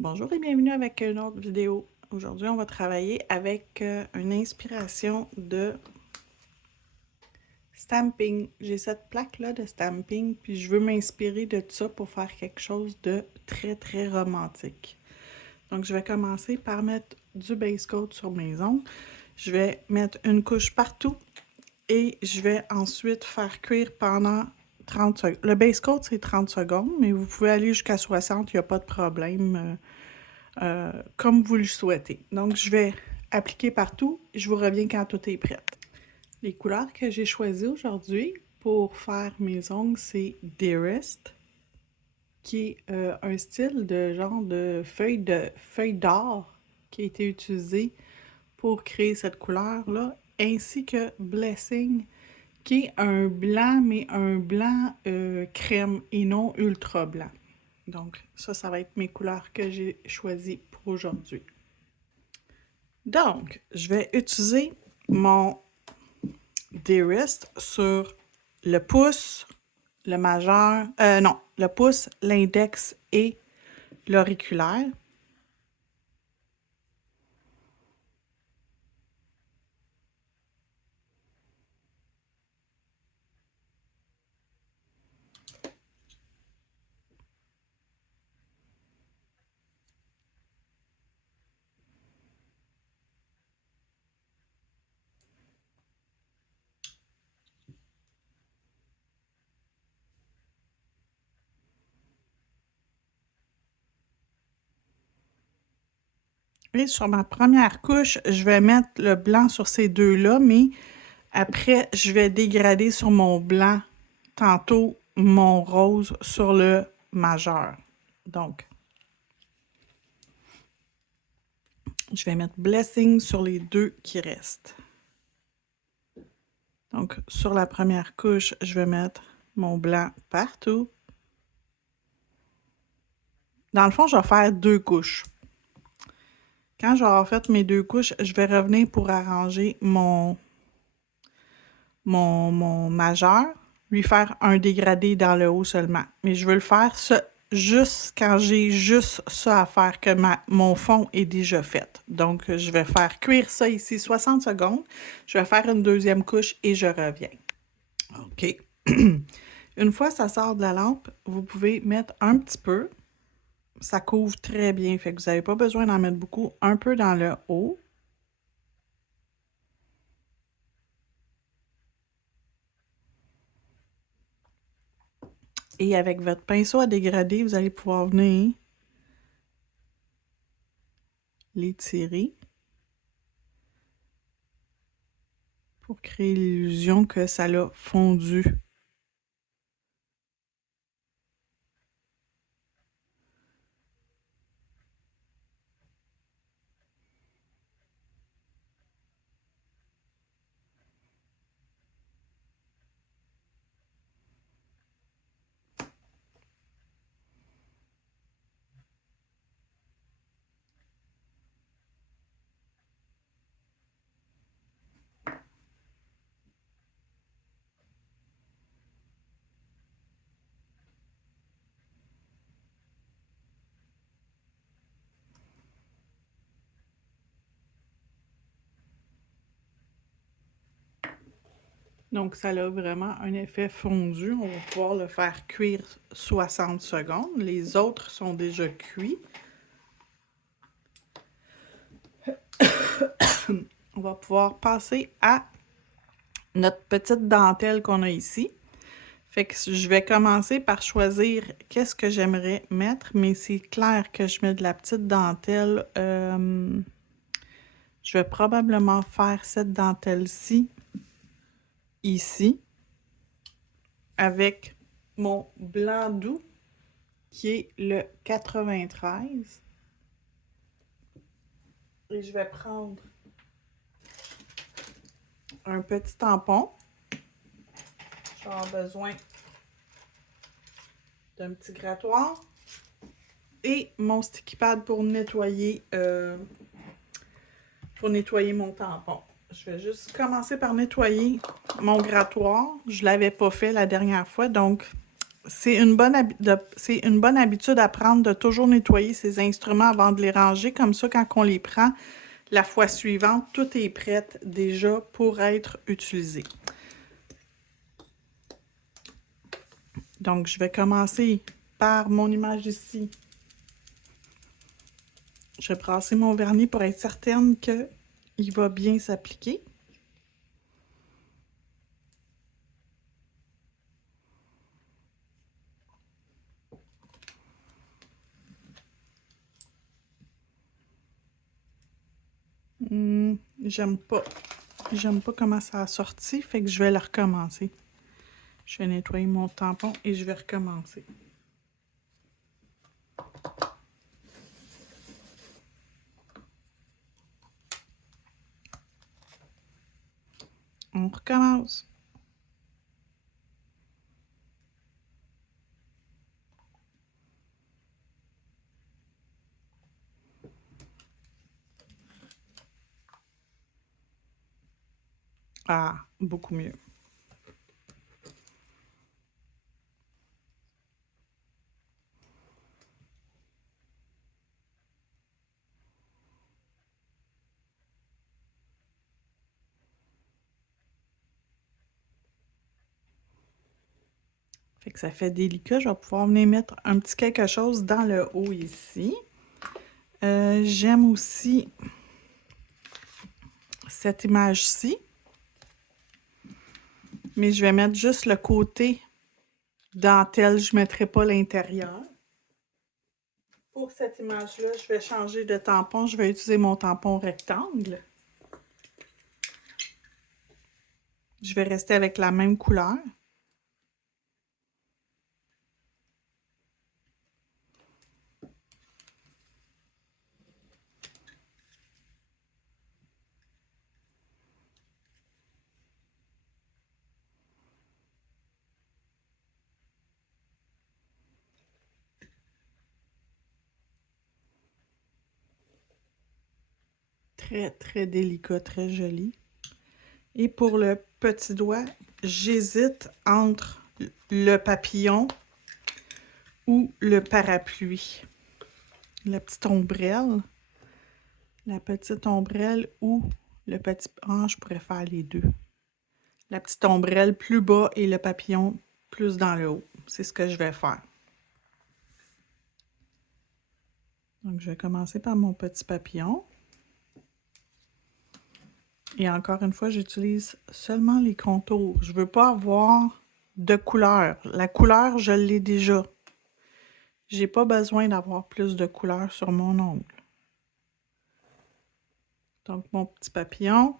Bonjour et bienvenue avec une autre vidéo. Aujourd'hui, on va travailler avec une inspiration de stamping. J'ai cette plaque-là de stamping, puis je veux m'inspirer de ça pour faire quelque chose de très romantique. Donc, je vais commencer par mettre du base coat sur mes ongles. Je vais mettre une couche partout et je vais ensuite faire cuire pendant 30 secondes. Le base coat, c'est 30 secondes, mais vous pouvez aller jusqu'à 60, il n'y a pas de problème. Comme vous le souhaitez. Donc, je vais appliquer partout. Je vous reviens quand tout est prêt. Les couleurs que j'ai choisies aujourd'hui pour faire mes ongles, c'est Dearest, qui est un style de genre de feuille d'or qui a été utilisé pour créer cette couleur-là, ainsi que Blessing, qui est un blanc, mais un blanc crème et non ultra blanc. Donc, ça va être mes couleurs que j'ai choisies pour aujourd'hui. Donc, je vais utiliser mon Dearest sur le pouce, le majeur, non, le pouce, l'index et l'auriculaire. Et sur ma première couche, je vais mettre le blanc sur ces deux-là, mais après, je vais dégrader sur mon blanc, tantôt mon rose sur le majeur. Donc, je vais mettre Blessing sur les deux qui restent. Donc, sur la première couche, je vais mettre mon blanc partout. Dans le fond, je vais faire deux couches. Quand j'aurai fait mes deux couches, je vais revenir pour arranger mon majeur, lui faire un dégradé dans le haut seulement. Mais je veux le faire juste quand j'ai juste ça à faire, que mon fond est déjà fait. Donc, je vais faire cuire ça ici 60 secondes. Je vais faire une deuxième couche et je reviens. OK. Une fois ça sort de la lampe, vous pouvez mettre un petit peu. Ça couvre très bien, fait que vous n'avez pas besoin d'en mettre beaucoup. Un peu dans le haut. Et avec votre pinceau à dégrader, vous allez pouvoir venir l'étirer pour créer l'illusion que ça l'a fondu. Donc, ça a vraiment un effet fondu. On va pouvoir le faire cuire 60 secondes. Les autres sont déjà cuits. On va pouvoir passer à notre petite dentelle qu'on a ici. Fait que je vais commencer par choisir qu'est-ce que j'aimerais mettre, mais c'est clair que je mets de la petite dentelle. Je vais probablement faire cette dentelle-ci, ici, avec mon blanc doux, qui est le 93. Et je vais prendre un petit tampon. Je vais avoir besoin d'un petit grattoir et mon sticky pad pour nettoyer mon tampon. Je vais juste commencer par nettoyer mon grattoir. Je ne l'avais pas fait la dernière fois, donc c'est une bonne habitude à prendre de toujours nettoyer ses instruments avant de les ranger. Comme ça, quand on les prend, la fois suivante, tout est prêt déjà pour être utilisé. Donc, je vais commencer par mon image ici. Je vais brasser mon vernis pour être certaine qu'il va bien s'appliquer. J'aime pas. J'aime pas comment ça a sorti, fait que je vais la recommencer. Je vais nettoyer mon tampon et je vais recommencer. On recommence. Ah, beaucoup mieux. Fait que ça fait délicat. Je vais pouvoir venir mettre un petit quelque chose dans le haut ici. J'aime aussi cette image-ci. Mais je vais mettre juste le côté dentelle. Je ne mettrai pas l'intérieur. Pour cette image-là, je vais changer de tampon. Je vais utiliser mon tampon rectangle. Je vais rester avec la même couleur. Très, très délicat, très joli. Et pour le petit doigt, j'hésite entre le papillon ou le parapluie. La petite ombrelle. La petite ombrelle ou le petit... Ah, je pourrais faire les deux. La petite ombrelle plus bas et le papillon plus dans le haut. C'est ce que je vais faire. Donc, je vais commencer par mon petit papillon. Et encore une fois, j'utilise seulement les contours. Je ne veux pas avoir de couleur. La couleur, je l'ai déjà. J'ai pas besoin d'avoir plus de couleur sur mon ongle. Donc, mon petit papillon.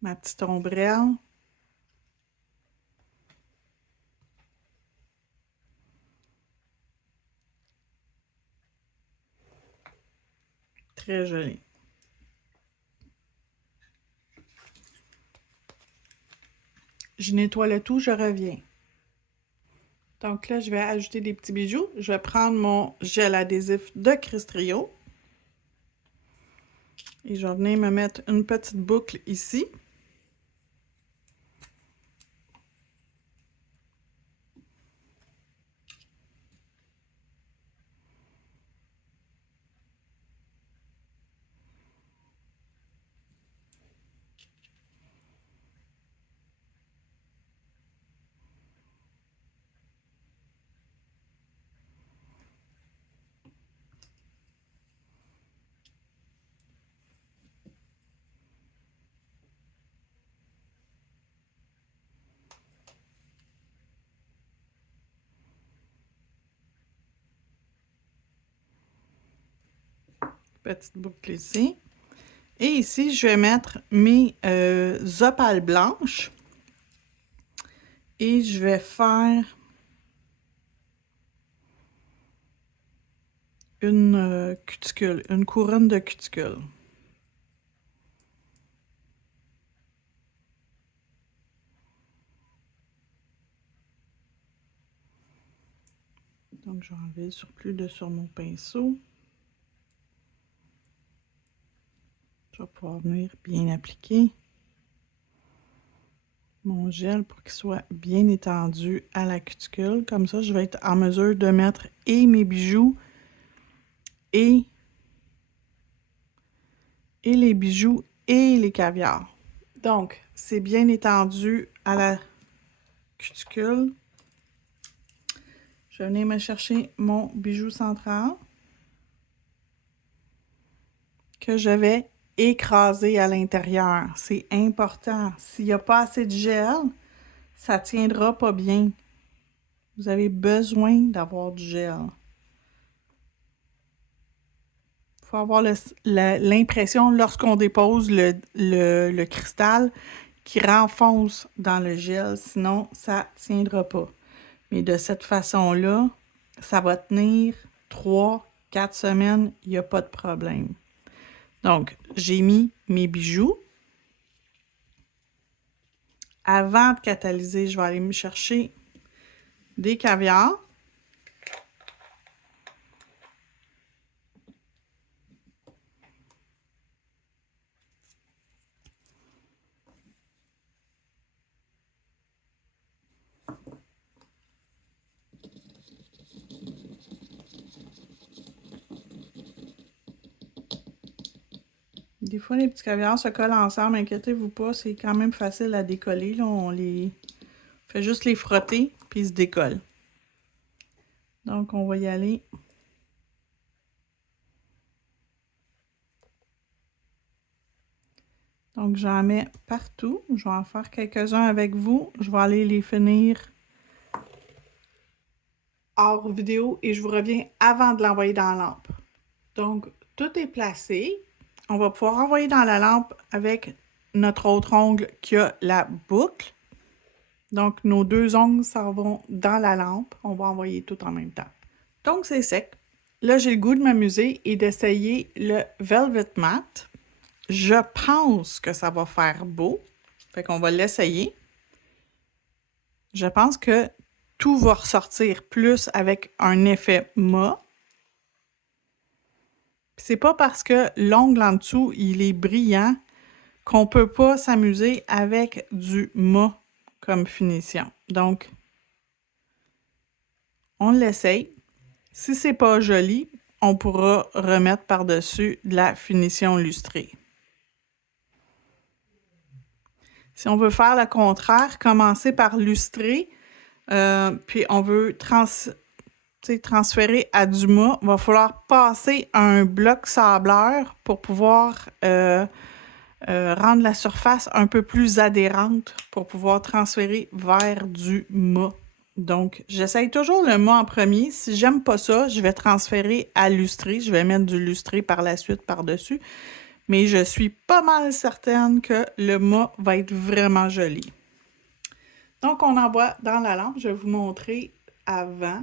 Ma petite ombrelle. Très joli. Je nettoie le tout, je reviens. Donc là, je vais ajouter des petits bijoux. Je vais prendre mon gel adhésif de Crystrio. Et je vais venir me mettre une petite boucle ici. Petite boucle ici. Et ici, je vais mettre mes opales blanches. Et je vais faire une cuticule, une couronne de cuticule. Donc, je vais enlever le surplus de sur mon pinceau. Je vais pouvoir venir bien appliquer mon gel pour qu'il soit bien étendu à la cuticule. Comme ça, je vais être en mesure de mettre et mes bijoux et les bijoux et les caviars. Donc, c'est bien étendu à la cuticule. Je vais venir me chercher mon bijou central que je vais écraser à l'intérieur. C'est important. S'il n'y a pas assez de gel, ça ne tiendra pas bien. Vous avez besoin d'avoir du gel. Il faut avoir l'impression, lorsqu'on dépose le cristal, qui renfonce dans le gel, sinon ça ne tiendra pas. Mais de cette façon-là, ça va tenir 3-4 semaines, il n'y a pas de problème. Donc, j'ai mis mes bijoux. Avant de catalyser, je vais aller me chercher des caviars. Des fois, les petits caviars se collent ensemble, inquiétez-vous pas, c'est quand même facile à décoller. Là, on fait juste les frotter, puis ils se décollent. Donc, on va y aller. Donc, j'en mets partout. Je vais en faire quelques-uns avec vous. Je vais aller les finir hors vidéo et je vous reviens avant de l'envoyer dans la lampe. Donc, tout est placé. On va pouvoir envoyer dans la lampe avec notre autre ongle qui a la boucle. Donc, nos deux ongles s'en vont dans la lampe. On va envoyer tout en même temps. Donc, c'est sec. Là, j'ai le goût de m'amuser et d'essayer le Velvet Matte. Je pense que ça va faire beau. Fait qu'on va l'essayer. Je pense que tout va ressortir plus avec un effet mat. C'est pas parce que l'ongle en dessous, il est brillant qu'on peut pas s'amuser avec du mat comme finition. Donc, on l'essaye. Si c'est pas joli, on pourra remettre par-dessus de la finition lustrée. Si on veut faire le contraire, commencer par lustrer, puis on veut transférer à du mat, il va falloir passer un bloc sableur pour pouvoir rendre la surface un peu plus adhérente pour pouvoir transférer vers du mat. Donc, j'essaye toujours le mat en premier. Si j'aime pas ça, je vais transférer à lustré. Je vais mettre du lustré par la suite par-dessus. Mais je suis pas mal certaine que le mat va être vraiment joli. Donc, on envoie dans la lampe. Je vais vous montrer avant.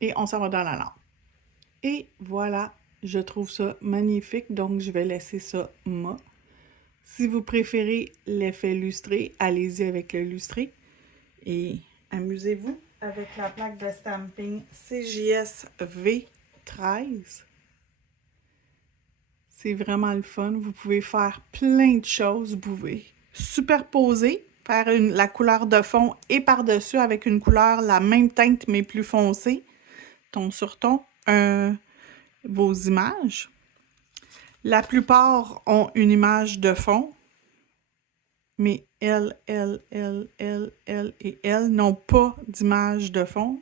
Et on s'en va dans la lampe. Et voilà, je trouve ça magnifique. Donc, je vais laisser ça mat. Si vous préférez l'effet lustré, allez-y avec le lustré. Et amusez-vous avec la plaque de stamping CJS V13. C'est vraiment le fun. Vous pouvez faire plein de choses. Vous pouvez superposer, faire la couleur de fond et par-dessus avec une couleur, la même teinte mais plus foncée, ton sur ton, vos images. La plupart ont une image de fond, mais elles et elles n'ont pas d'image de fond.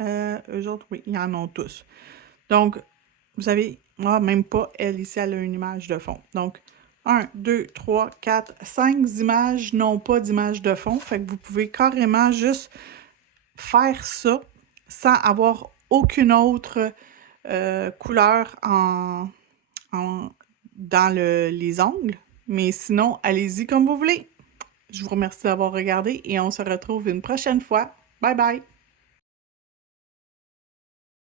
Eux autres, oui, ils en ont tous. Donc, vous avez, moi, même pas, elle ici, elle a une image de fond. Donc, 1, 2, 3, 4, 5 images n'ont pas d'image de fond. Fait que vous pouvez carrément juste faire ça sans avoir aucune autre couleur dans les ongles. Mais sinon, allez-y comme vous voulez. Je vous remercie d'avoir regardé et on se retrouve une prochaine fois. Bye bye!